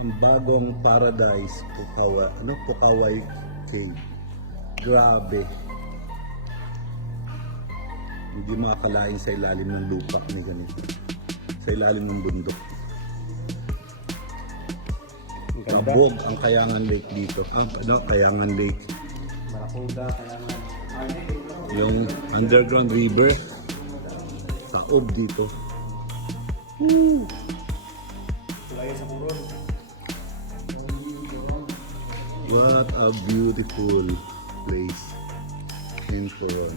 Ang bagong paradise, Pukaway Cave. Grabe. Hindi makakalain sa ilalim ng lupa ni ganito. Sa ilalim ng bundok. Kabog ang Kayangan Lake dito. Kayangan Lake. Barakuda, Kayangan. Yung underground river. Taob dito. Woo! Tulay sa Coron. What a beautiful place in Coron.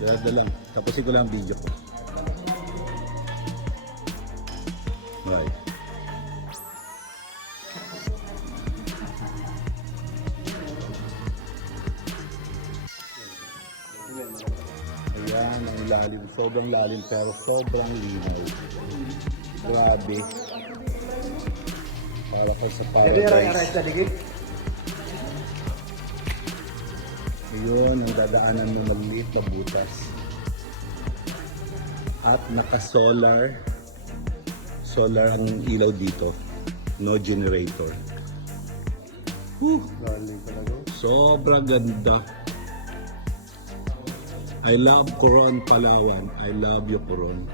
Dada lang. Tapusin ko lang ang video ko. Bye. Ayan, ang lalim. Sobrang lalim pero sobrang linaw. Grabe. Para ko sa paradise. Yun ang dadaanan mo maliit na butas. At naka-solar. Solar ang ilaw dito. No generator. Sobrang ganda. I love Coron Palawan. I love you, Coron.